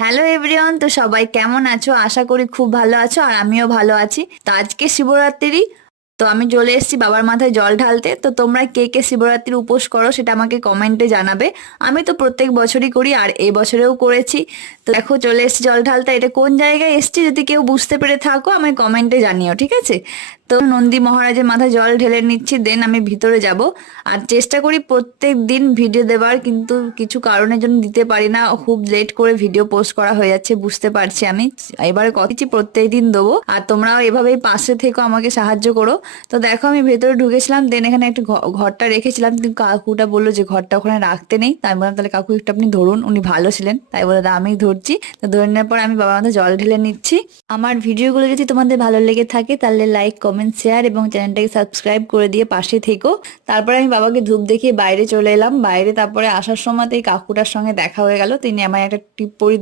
Hello everyone, তো সবাই কেমন আছো? আশা করি খুব ভালো আছো আর আমিও ভালো আছি। তো আজকে শিবরাত্রি, তো আমি চলে এসেছি বাবার মাথায় জল ঢালতে। তো তোমরা কে কে শিবরাত্রির উপোস করো সেটা আমাকে কমেন্টে জানাবে। আমি তো প্রত্যেক বছরই করি আর এই বছরেও করেছি। তো দেখো চলে এসেছি জল ঢালতে। এটা কোন জায়গায় এসেছি যদি কেউ বুঝতে পেরে থাকো আমায় কমেন্টে জানিও, ঠিক আছে? তো নন্দী মহারাজের মাথায় জল ঢেলে নিচ্ছি, দেন আমি ভিতরে যাব। আর চেষ্টা করি প্রত্যেক দিন ভিডিও দেবার, কিন্তু কিছু কারণের জন্য দিতে পারি না। খুব লেট করে ভিডিও পোস্ট করা হয়ে যাচ্ছে, বুঝতে পারছি আমি। এবারে কথা প্রত্যেক দিন দেবো, আর তোমরাও এভাবেই পাশে থেকো, আমাকে সাহায্য করো। তো দেখো আমি ভেতরে ঢুকেছিলাম, দেন এখানে একটা ঘরটা রেখেছিলাম, কিন্তু কাকুটা বললো যে ঘরটা ওখানে রাখতে নেই। তাই বললাম তাহলে কাকু একটু আপনি ধরুন, উনি ভালো ছিলেন, তাই বলে আমি ধরছি। তো ধরে নেওয়ার পর আমি বাবার মাথায় জল ঢেলে নিচ্ছি। আমার ভিডিওগুলো যদি তোমাদের ভালো লেগে থাকে তাহলে লাইক, কমেন্ট, শেয়ার এবং চ্যানেলটাকে সাবস্ক্রাইব করে দিয়ে পাশে থেকো। তারপরে আমি বাবাকে ধূপ দেখিয়ে বাইরে চলে এলাম। বাইরে তারপরে আসার সময়তেই কাকুটার সঙ্গে দেখা হয়ে গেল, তিনি আমায় একটা টিপ পরিয়ে